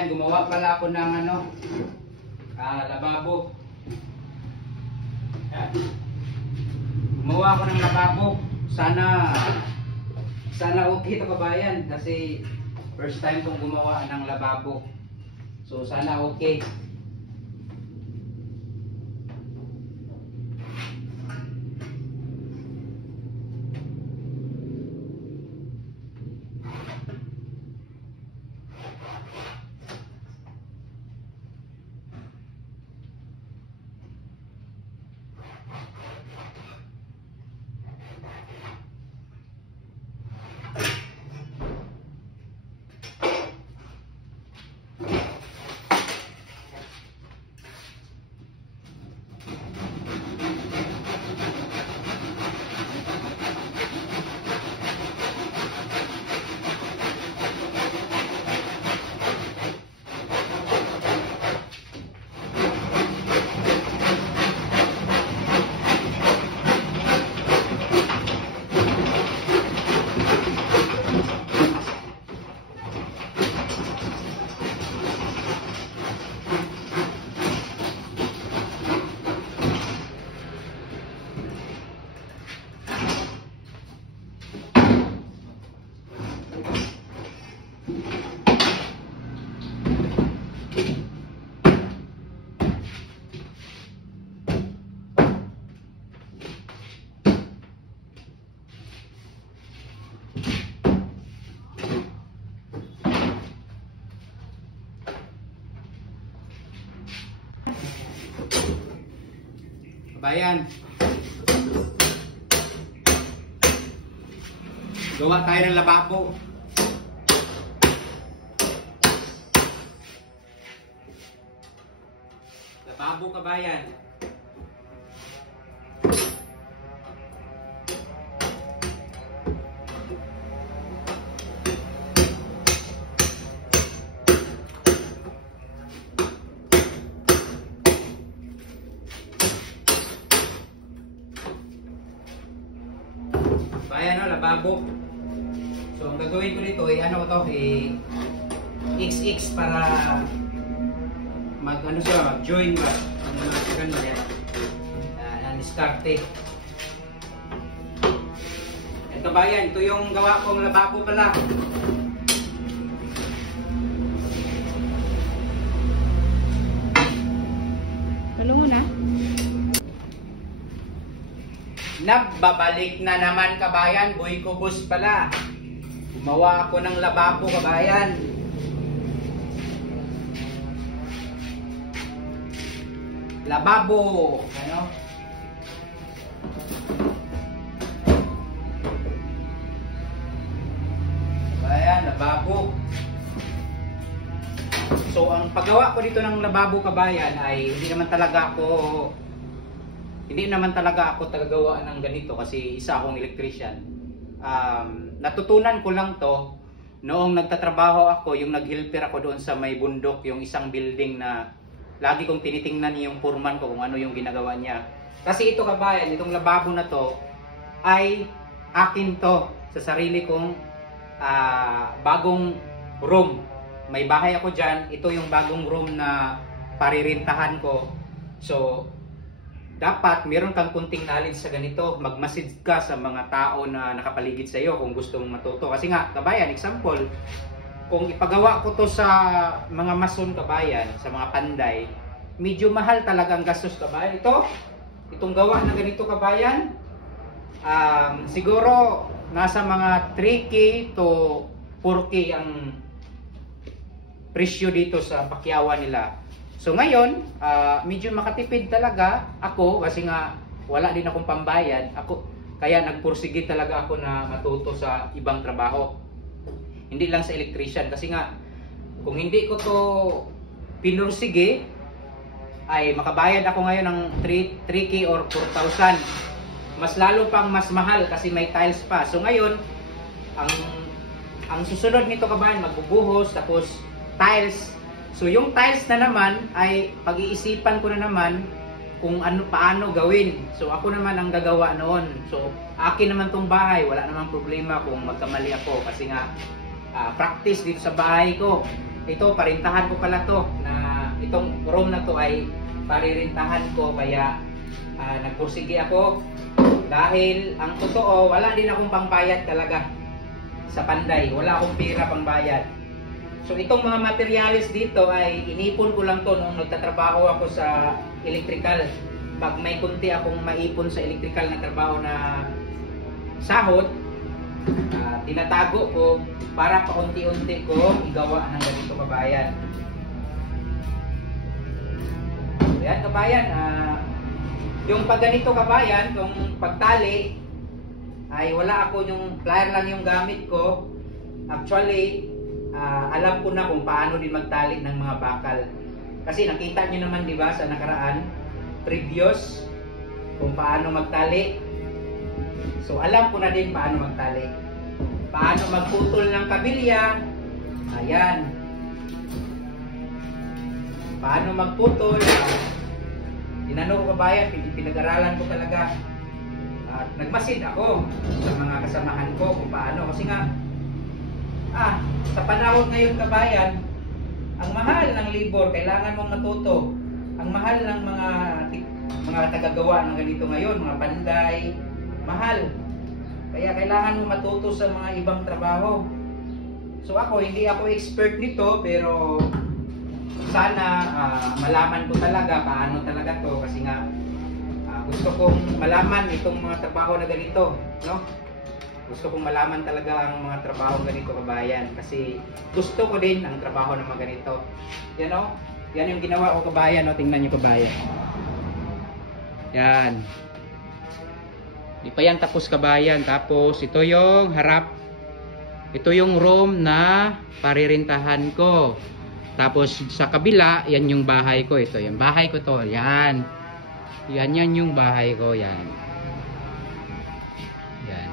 Kabayan, gumawa pala ako ng lababo. Yan. Gumawa ako ng lababo. Sana okay to kabayan kasi first time kong gumawa ng lababo. So sana okay. Kabayan, gawa tayo ng lababo. Lababo kabayan. Ayan o, lababo. So ang gagawin ko dito ay XX para mag-join ba? Mag-join ba yan? Diskarte. Ito ba yan? Ito yung gawa kong lababo pala. Tulungan na. Nagbabalik na naman kabayan, Boy Kubos pala. Gumawa ako ng lababo kabayan. Lababo, Kabayan, lababo. So ang paggawa ko dito ng lababo kabayan ay hindi naman talaga ako tagagawa ng ganito kasi isa akong electrician. Natutunan ko lang to noong nagtatrabaho ako, yung nag-helper ako doon sa may bundok, yung isang building na lagi kong tinitingnan yung foreman ko kung ano yung ginagawa niya. Kasi ito kabayan, itong lababo na to ay akin to sa sarili kong bagong room. May bahay ako dyan, ito yung bagong room na paririntahan ko. So dapat meron kang kunting knowledge sa ganito, magmasid ka sa mga tao na nakapaligid sa iyo kung gusto mong matuto. Kasi nga, kabayan, example, kung ipagawa ko to sa mga mason kabayan, sa mga panday, medyo mahal talaga ang gastos kabayan. Itong gawa na ganito kabayan, siguro nasa mga 3K to 4K ang presyo dito sa pakyawan nila. So ngayon, medyo makatipid talaga ako kasi nga wala din akong pambayad. Kaya nagpursige talaga ako na matuto sa ibang trabaho. Hindi lang sa electrician kasi nga kung hindi ko to pinursige ay makabayad ako ngayon ng 3K or 4,000. Mas lalo pang mas mahal kasi may tiles pa. So ngayon, ang susunod nito kabayan, magbubuhos tapos tiles. So yung tiles na naman ay pag-iisipan ko na naman kung paano gawin. So ako naman ang gagawa noon. So akin naman tong bahay, wala namang problema kung magkamali ako kasi nga practice dito sa bahay ko. ito parintahan ko pala to, na itong room na to ay paririntahan ko, kaya nagpursige ako dahil ang totoo wala din akong pangbayad talaga sa Panday, wala akong pera pangbayad. So itong mga materials dito ay inipon ko lang to nung nagtatrabaho ako sa electrical. Pag may kunti akong maipon sa electrical na trabaho na sahod, tinatago ko para paunti-unti ko igawa ng ganito kabayan. Yan kabayan, yung pag ganito kabayan, yung pagtali ay wala ako, yung plier lang yung gamit ko. Actually, alam ko na kung paano din magtali ng mga bakal. Kasi nakita nyo naman, di ba, sa nakaraan, previous, kung paano magtali. So, alam ko na din paano magtali. Paano magputol ng kabilya. Ayan. Paano magputol. Tinanong ko kabayan, pinag-aralan ko talaga. Nagmasid ako sa mga kasamahan ko kung paano. Kasi nga, sa panahon ngayon kabayan, ang mahal ng libor, kailangan mong matuto. Ang mahal ng mga tagagawa ng ganito ngayon, mga panday, mahal. Kaya kailangan mong matuto sa mga ibang trabaho. So ako, hindi ako expert nito, pero sana malaman ko talaga paano talaga to, kasi nga gusto kong malaman itong mga trabaho na ganito, no? Gusto kong malaman talaga ang mga trabaho ganito kabayan, kasi gusto ko din ang trabaho ng mga ganito. Yan o, yan yung ginawa ko kabayan, no? Tingnan nyo kabayan. Yan. Di pa yan tapos kabayan. Tapos ito yung harap. Ito yung room na paririntahan ko. Tapos sa kabila, yan yung bahay ko. Ito yung bahay ko to. Yan. Yan yung bahay ko. Yan. Yan.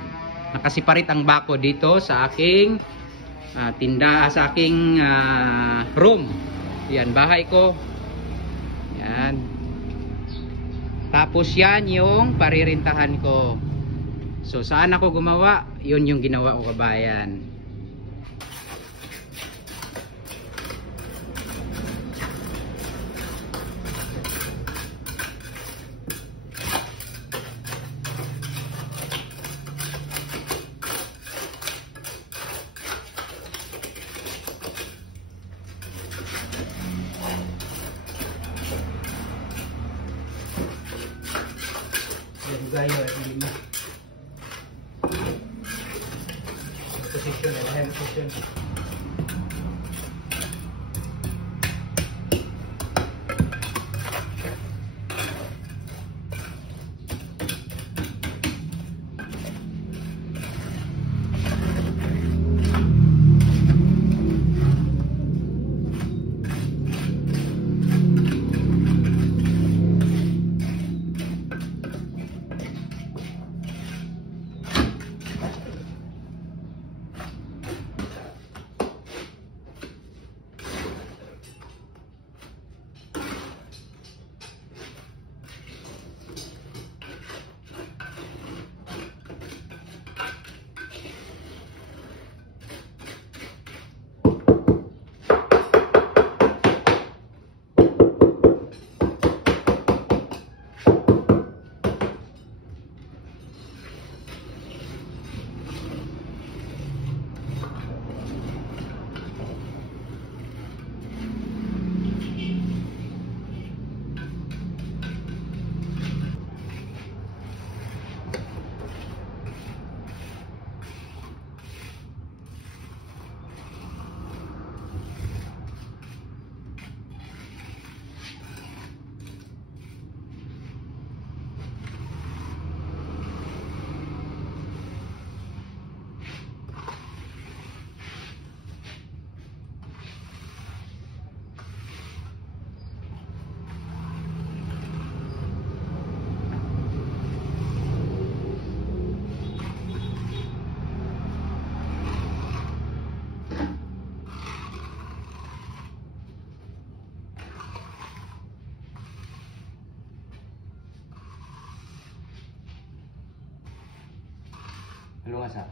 Nakasiparit ang bako dito sa aking sa aking room. Yan, bahay ko. Yan. Tapos yan yung paririntahan ko. So saan ako gumawa? Yun yung ginawa ko kabayan. Gayo at lima. Position, hand position. Ano nga sa